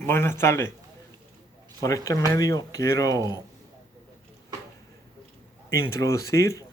Buenas tardes. Por este medio quiero introducir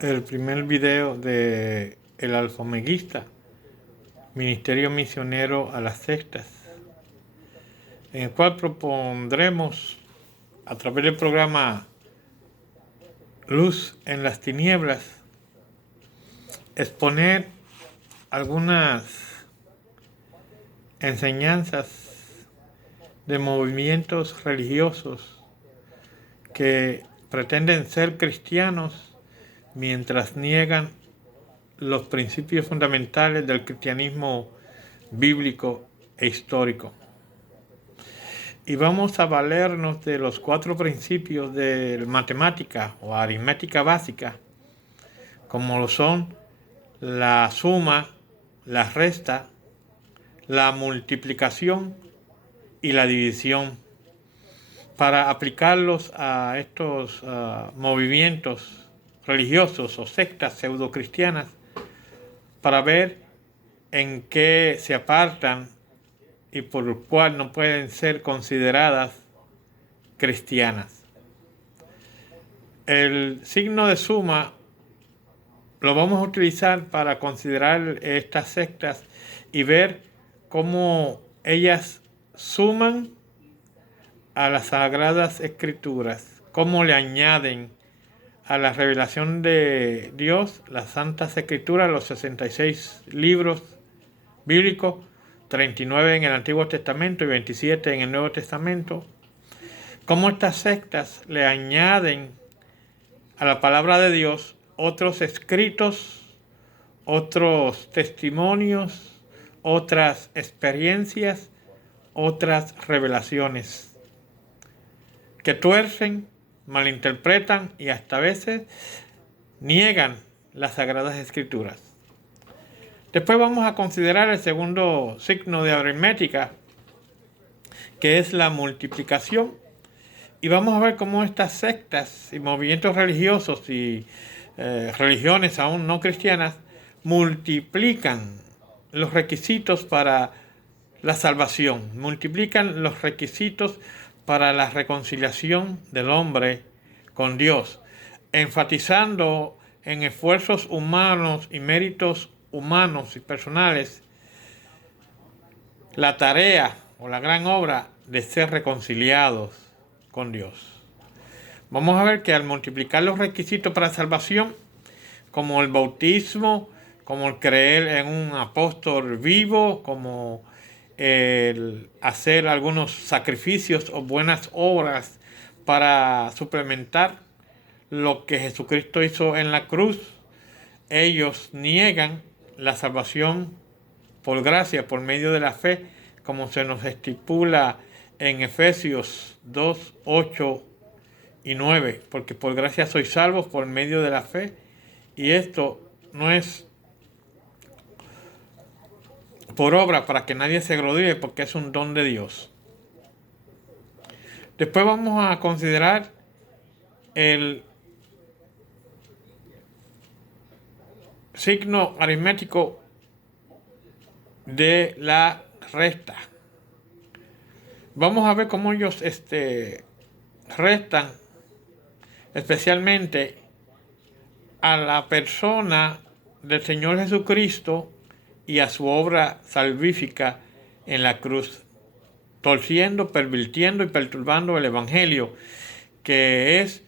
el primer video de El Alfameguista, Ministerio Misionero a las Sectas, en el cual propondremos, a través del programa Luz en las Tinieblas, exponer algunas enseñanzas de movimientos religiosos que pretenden ser cristianos mientras niegan los principios fundamentales del cristianismo bíblico e histórico. Y vamos a valernos de los 4 principios de matemática o aritmética básica, como lo son la suma, la resta, la multiplicación y la división, para aplicarlos a estos movimientos religiosos o sectas pseudocristianas, para ver en qué se apartan y por lo cual no pueden ser consideradas cristianas. El signo de suma lo vamos a utilizar para considerar estas sectas y ver cómo ellas suman a las Sagradas Escrituras, cómo le añaden a la revelación de Dios, las Santas Escrituras, los 66 libros bíblicos, 39 en el Antiguo Testamento y 27 en el Nuevo Testamento, cómo estas sectas le añaden a la palabra de Dios otros escritos, otros testimonios, otras experiencias, otras revelaciones, que tuercen, malinterpretan y hasta a veces niegan las Sagradas Escrituras. Después vamos a considerar el segundo signo de aritmética, que es la multiplicación. Y vamos a ver cómo estas sectas y movimientos religiosos y religiones aún no cristianas multiplican los requisitos para la salvación, multiplican los requisitos para la reconciliación del hombre con Dios, enfatizando en esfuerzos humanos y méritos humanos y personales la tarea o la gran obra de ser reconciliados con Dios. Vamos a ver que al multiplicar los requisitos para salvación, como el bautismo, como el creer en un apóstol vivo, como el hacer algunos sacrificios o buenas obras para suplementar lo que Jesucristo hizo en la cruz, ellos niegan la salvación por gracia, por medio de la fe, como se nos estipula en Efesios 2, 8 y 9, porque por gracia sois salvos por medio de la fe, y esto no es por obra para que nadie se gloríe, porque es un don de Dios. Después vamos a considerar el signo aritmético de la resta. Vamos a ver cómo ellos restan especialmente a la persona del Señor Jesucristo y a su obra salvífica en la cruz, torciendo, pervirtiendo y perturbando el Evangelio, que es,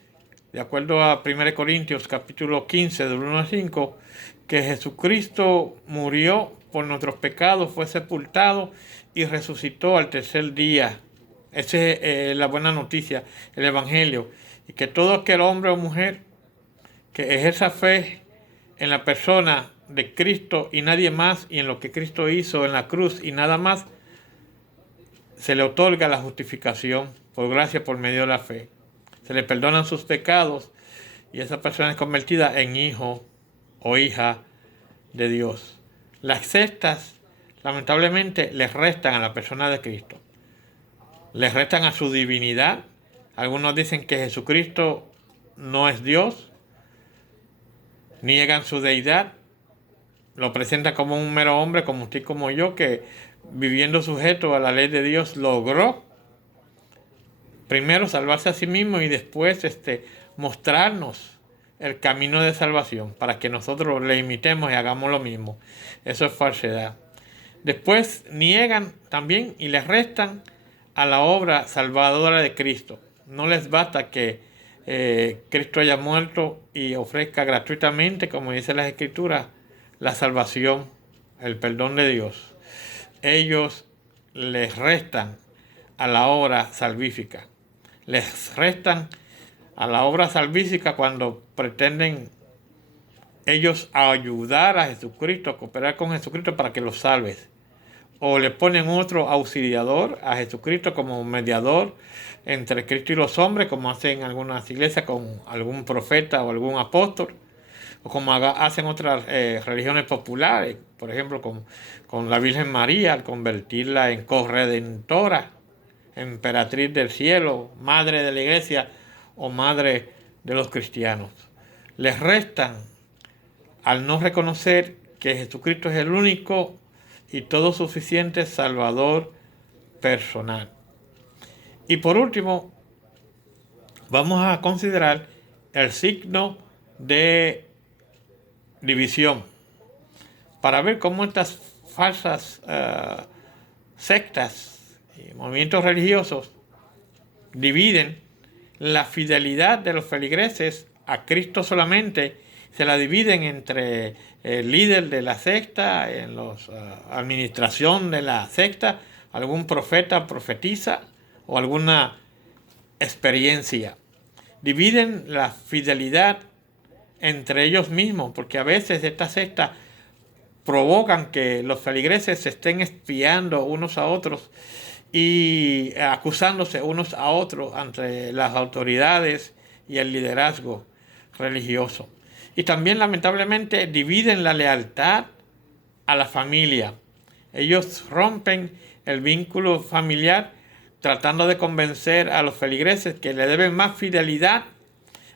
de acuerdo a 1 Corintios capítulo 15, del 1 al 5, que Jesucristo murió por nuestros pecados, fue sepultado y resucitó al tercer día. Esa es la buena noticia, el Evangelio. Y que todo aquel hombre o mujer que ejerza fe en la persona de Cristo y nadie más, y en lo que Cristo hizo en la cruz y nada más, se le otorga la justificación por gracia por medio de la fe. Se le perdonan sus pecados y esa persona es convertida en hijo o hija de Dios. Las sectas, lamentablemente, les restan a la persona de Cristo. Les restan a su divinidad. Algunos dicen que Jesucristo no es Dios. Niegan su deidad. Lo presentan como un mero hombre, como usted y como yo, que viviendo sujeto a la ley de Dios, logró primero salvarse a sí mismo y después mostrarnos el camino de salvación para que nosotros le imitemos y hagamos lo mismo. Eso es falsedad. Después niegan también y les restan a la obra salvadora de Cristo. No les basta que Cristo haya muerto y ofrezca gratuitamente, como dice las Escrituras, la salvación, el perdón de Dios. Ellos les restan a la obra salvífica. Les restan a la obra salvífica cuando pretenden ellos ayudar a Jesucristo, cooperar con Jesucristo para que los salves. O le ponen otro auxiliador a Jesucristo como mediador entre Cristo y los hombres, como hacen algunas iglesias con algún profeta o algún apóstol, o como hacen otras religiones populares, por ejemplo con la Virgen María, al convertirla en corredentora, emperatriz del cielo, madre de la iglesia o madre de los cristianos. Les restan al no reconocer que Jesucristo es el único y todo suficiente Salvador personal. Y por último, vamos a considerar el signo de división para ver cómo estas falsas sectas y movimientos religiosos dividen la fidelidad de los feligreses a Cristo solamente. Se la dividen entre el líder de la secta, en la administración de la secta, algún profeta, profetiza o alguna experiencia. Dividen la fidelidad entre ellos mismos, porque a veces estas sectas provocan que los feligreses se estén espiando unos a otros y acusándose unos a otros ante las autoridades y el liderazgo religioso. Y también lamentablemente dividen la lealtad a la familia. Ellos rompen el vínculo familiar tratando de convencer a los feligreses que le deben más fidelidad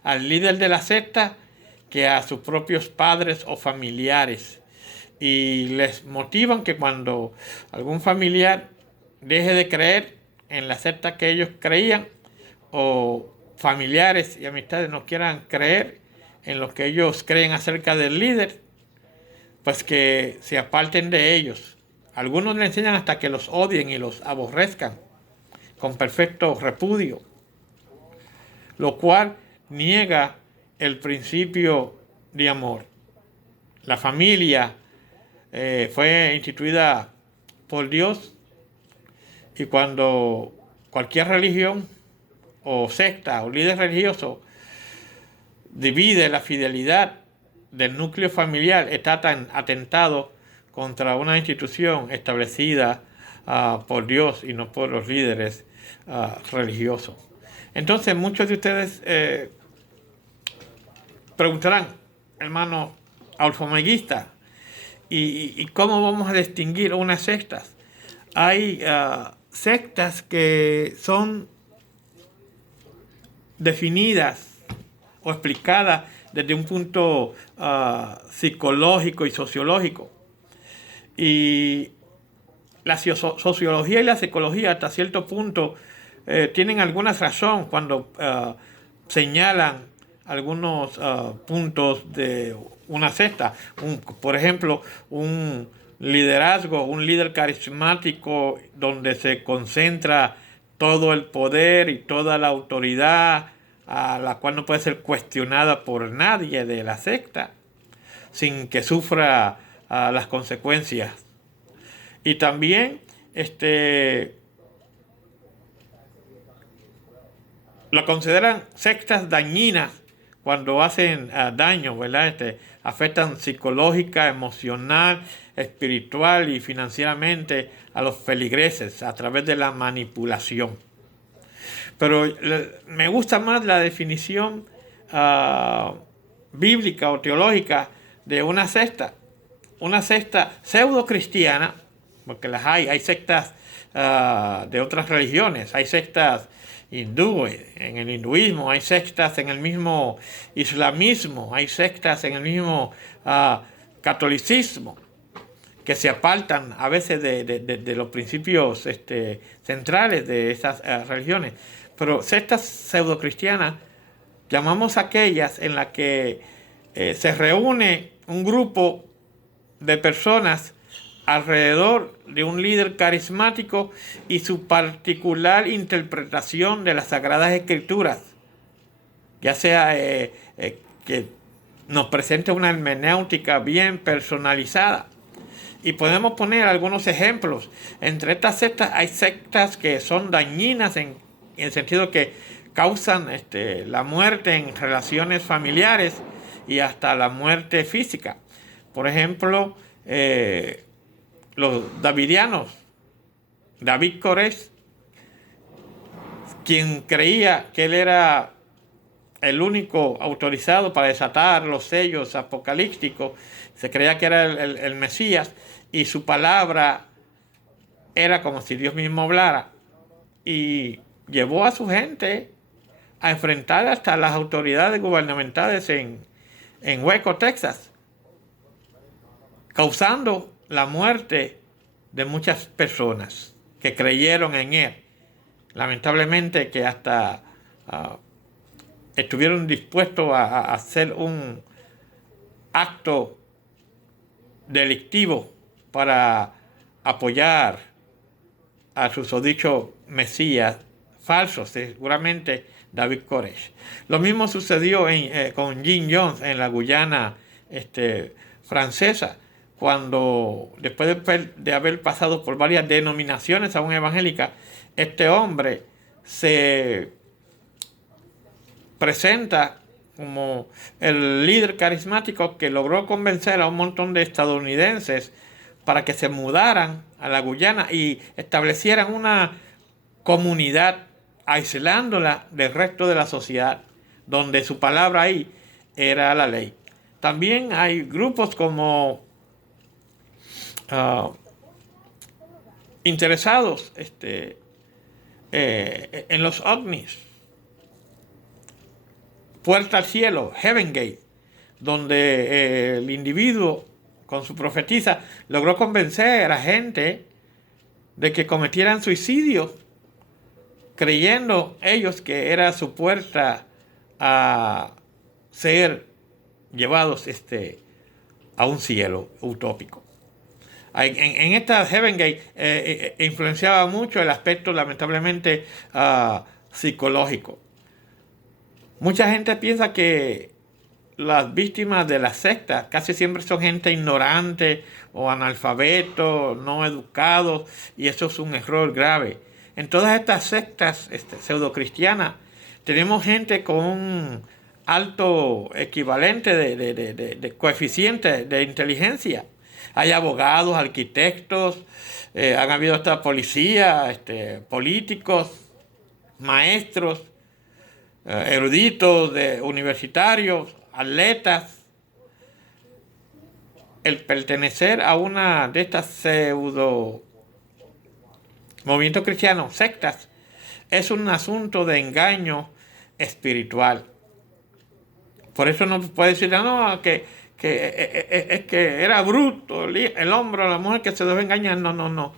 al líder de la secta que a sus propios padres o familiares. Y les motivan que cuando algún familiar deje de creer en la secta que ellos creían, o familiares y amistades no quieran creer en lo que ellos creen acerca del líder, pues que se aparten de ellos. Algunos le enseñan hasta que los odien y los aborrezcan con perfecto repudio, lo cual niega el principio de amor. La familia fue instituida por Dios, y cuando cualquier religión o secta o líder religioso divide la fidelidad del núcleo familiar, está tan atentado contra una institución establecida por Dios y no por los líderes religiosos. Entonces muchos de ustedes preguntarán, hermano alfomeguista, ¿y cómo vamos a distinguir unas sectas? Hay sectas que son definidas o explicadas desde un punto psicológico y sociológico. Y la sociología y la psicología hasta cierto punto tienen alguna razón cuando señalan algunos puntos de una secta. Por ejemplo, un liderazgo, un líder carismático donde se concentra todo el poder y toda la autoridad, a la cual no puede ser cuestionada por nadie de la secta, sin que sufra las consecuencias. Y también lo consideran sectas dañinas cuando hacen daño, ¿verdad? Afectan psicológica, emocional, espiritual y financieramente a los feligreses a través de la manipulación. Pero me gusta más la definición bíblica o teológica de una secta pseudo cristiana, porque las hay sectas de otras religiones, hay sectas hindúes, en el hinduismo, hay sectas en el mismo islamismo, hay sectas en el mismo catolicismo, que se apartan a veces de los principios centrales de esas religiones. Pero sectas pseudocristianas llamamos aquellas en las que se reúne un grupo de personas alrededor de un líder carismático y su particular interpretación de las Sagradas Escrituras, ya sea que nos presente una hermenéutica bien personalizada. Y podemos poner algunos ejemplos. Entre estas sectas hay sectas que son dañinas en el sentido que causan la muerte en relaciones familiares y hasta la muerte física. Por ejemplo, los davidianos, David Koresh, quien creía que él era el único autorizado para desatar los sellos apocalípticos, se creía que era el Mesías, y su palabra era como si Dios mismo hablara, y llevó a su gente a enfrentar hasta las autoridades gubernamentales en Waco, Texas, causando la muerte de muchas personas que creyeron en él. Lamentablemente que hasta estuvieron dispuestos a hacer un acto delictivo para apoyar a susodicho Mesías falso, seguramente David Koresh. Lo mismo sucedió con Jim Jones en la Guyana francesa, cuando después de haber pasado por varias denominaciones aún evangélicas, este hombre se presenta como el líder carismático que logró convencer a un montón de estadounidenses para que se mudaran a la Guyana y establecieran una comunidad aislándola del resto de la sociedad, donde su palabra ahí era la ley. También hay grupos como interesados en los ovnis, Puerta al Cielo, Heaven Gate, donde el individuo con su profetisa logró convencer a gente de que cometieran suicidio, creyendo ellos que era su puerta a ser llevados a un cielo utópico. En esta Heaven Gate influenciaba mucho el aspecto, lamentablemente, psicológico. Mucha gente piensa que las víctimas de las sectas casi siempre son gente ignorante o analfabetos, no educados, y eso es un error grave. En todas estas sectas pseudocristianas tenemos gente con un alto equivalente de coeficiente de inteligencia. Hay abogados, arquitectos, han habido hasta policías, políticos, maestros, eruditos, universitarios, atletas. El pertenecer a una de estas pseudo movimientos cristianos, sectas, es un asunto de engaño espiritual. Por eso no puede decir, no, que es que era bruto el hombre o la mujer que se debe engañar. No.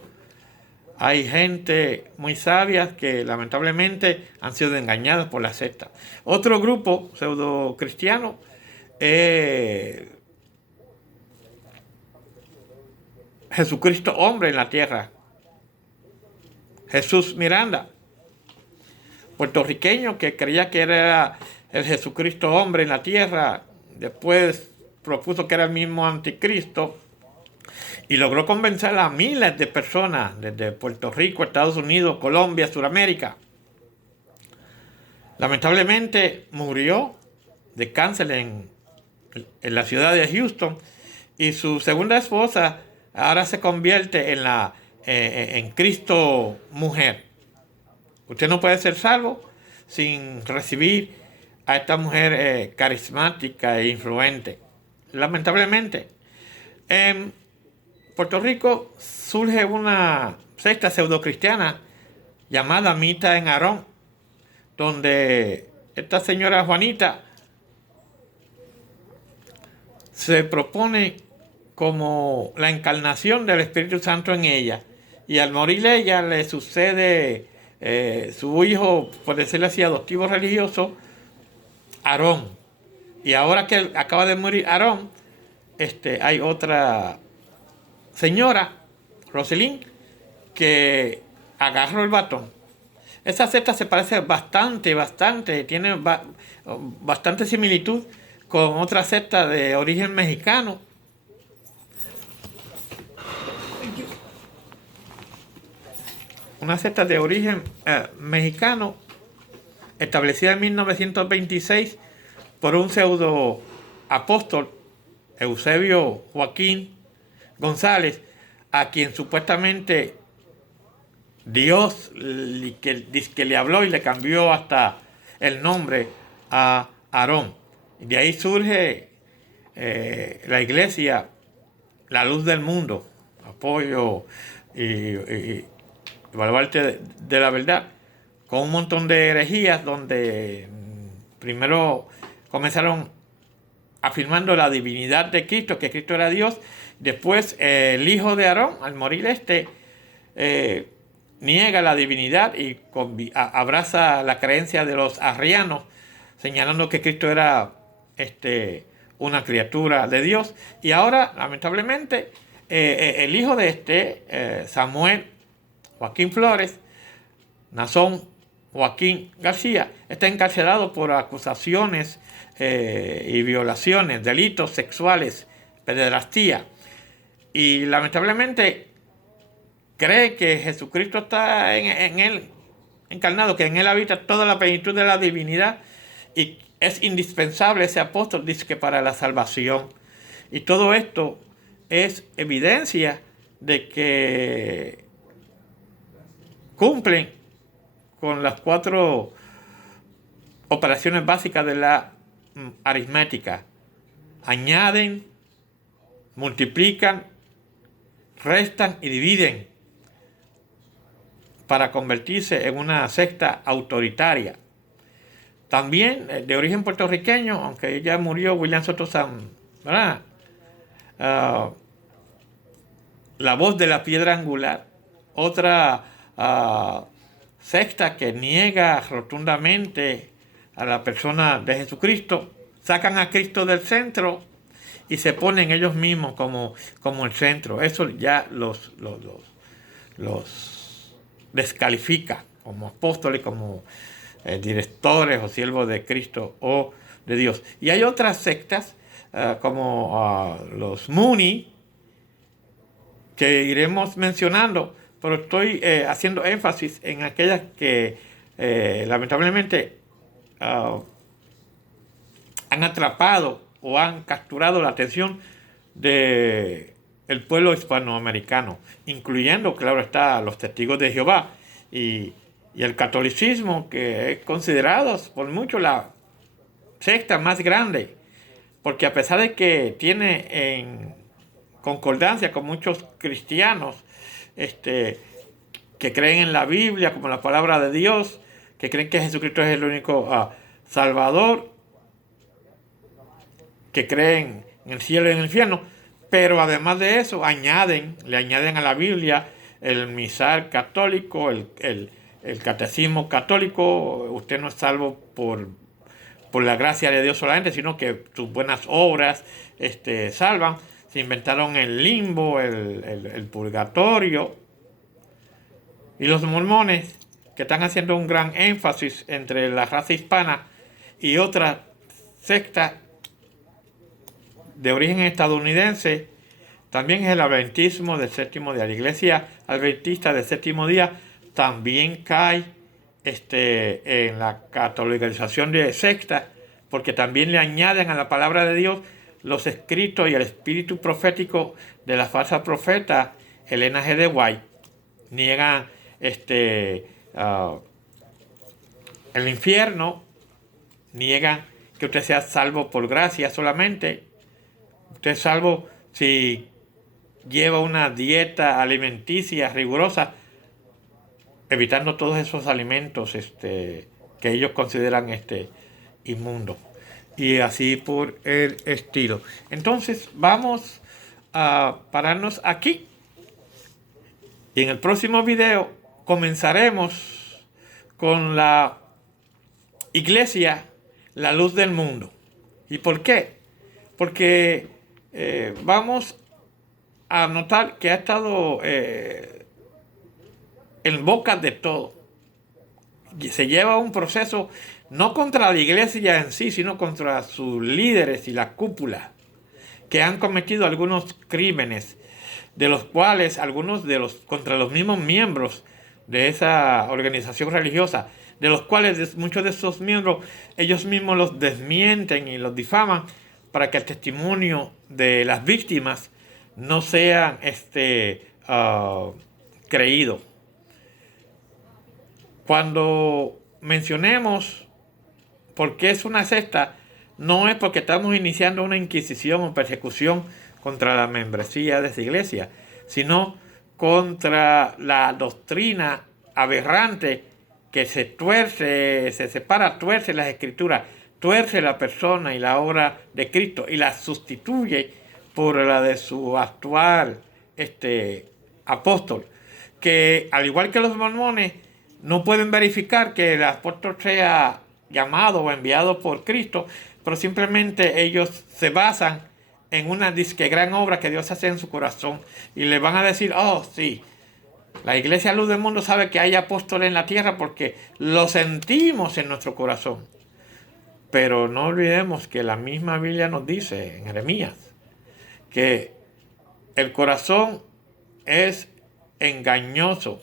Hay gente muy sabia que lamentablemente han sido engañadas por la secta. Otro grupo pseudo cristiano Jesucristo hombre en la tierra. Jesús Miranda, puertorriqueño que creía que era el Jesucristo hombre en la tierra, después propuso que era el mismo anticristo y logró convencer a miles de personas desde Puerto Rico, Estados Unidos, Colombia, Sudamérica. Lamentablemente murió de cáncer en la ciudad de Houston, y su segunda esposa ahora se convierte en Cristo mujer. Usted no puede ser salvo sin recibir a esta mujer carismática e influente. Lamentablemente, en Puerto Rico surge una secta pseudocristiana llamada Mita en Aarón, donde esta señora Juanita se propone como la encarnación del Espíritu Santo en ella. Y al morir ella le sucede su hijo, por decirlo así, adoptivo religioso, Aarón. Y ahora que acaba de morir Aarón, hay otra señora, Rosalind, que agarró el batón. Esa secta se parece bastante, tiene bastante similitud con otra secta de origen mexicano. Una secta de origen mexicano, establecida en 1926 por un pseudo apóstol, Eusebio Joaquín González, a quien supuestamente Dios que le habló y le cambió hasta el nombre a Aarón. Y de ahí surge la iglesia, la luz del mundo, apoyo y baluarte de la verdad, con un montón de herejías donde primero comenzaron afirmando la divinidad de Cristo, que Cristo era Dios. Después el hijo de Aarón, al morir niega la divinidad y abraza la creencia de los arrianos, señalando que Cristo era una criatura de Dios. Y ahora, lamentablemente, el hijo de Samuel Joaquín Flores, Nazón Joaquín García, está encarcelado por acusaciones y violaciones, delitos sexuales, pederastía. Y lamentablemente cree que Jesucristo está en él encarnado, que en él habita toda la plenitud de la divinidad y es indispensable ese apóstol, dice que para la salvación. Y todo esto es evidencia de que cumplen con las 4 operaciones básicas de la aritmética. Añaden, multiplican, restan y dividen para convertirse en una secta autoritaria. También de origen puertorriqueño, aunque ya murió William Soto San, ¿verdad? La voz de la piedra angular, otra secta que niega rotundamente a la persona de Jesucristo, sacan a Cristo del centro y se ponen ellos mismos como el centro. Eso ya los descalifica como apóstoles, como directores o siervos de Cristo o de Dios. Y hay otras sectas como los Muni, que iremos mencionando, pero estoy haciendo énfasis en aquellas que lamentablemente han atrapado o han capturado la atención del pueblo hispanoamericano, incluyendo, claro está, los testigos de Jehová y el catolicismo, que es considerado por muchos la secta más grande, porque a pesar de que tiene en concordancia con muchos cristianos que creen en la Biblia como la palabra de Dios, que creen que Jesucristo es el único Salvador, que creen en el cielo y en el infierno, pero además de eso le añaden a la Biblia el misal católico, el catecismo católico. Usted no es salvo por la gracia de Dios solamente, sino que sus buenas obras salvan. Se inventaron el limbo, el purgatorio. Y los mormones, que están haciendo un gran énfasis entre la raza hispana y otra secta de origen estadounidense, también es el adventismo del séptimo día. La iglesia adventista del séptimo día también cae en la catolización de secta, porque también le añaden a la palabra de Dios los escritos y el espíritu profético de la falsa profeta Elena G. de White. Niegan el infierno, niegan que usted sea salvo por gracia solamente. Usted es salvo si lleva una dieta alimenticia rigurosa, evitando todos esos alimentos que ellos consideran inmundos. Y así por el estilo. Entonces vamos a pararnos aquí. Y en el próximo video comenzaremos con la iglesia, la luz del mundo. ¿Y por qué? Porque vamos a notar que ha estado en boca de todo. Se lleva un proceso no contra la iglesia en sí, sino contra sus líderes y la cúpula, que han cometido algunos crímenes, de los cuales algunos contra los mismos miembros de esa organización religiosa, de los cuales muchos de esos miembros ellos mismos los desmienten y los difaman para que el testimonio de las víctimas no sea creído. Cuando mencionemos por qué es una secta, no es porque estamos iniciando una inquisición o persecución contra la membresía de esa iglesia, sino contra la doctrina aberrante que se tuerce, se separa, tuerce las escrituras, tuerce la persona y la obra de Cristo y la sustituye por la de su actual apóstol, que al igual que los mormones no pueden verificar que el apóstol sea llamado o enviado por Cristo, pero simplemente ellos se basan en una disque gran obra que Dios hace en su corazón y le van a decir, oh sí, la iglesia Luz del Mundo sabe que hay apóstoles en la tierra porque lo sentimos en nuestro corazón. Pero no olvidemos que la misma Biblia nos dice en Jeremías que el corazón es engañoso,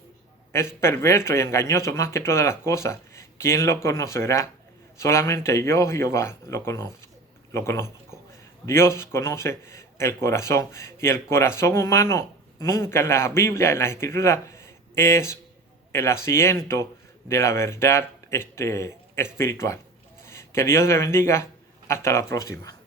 es perverso y engañoso más que todas las cosas. ¿Quién lo conocerá? Solamente yo, Jehová, lo conozco. Dios conoce el corazón. Y el corazón humano nunca en la Biblia, en las Escrituras, es el asiento de la verdad espiritual. Que Dios le bendiga. Hasta la próxima.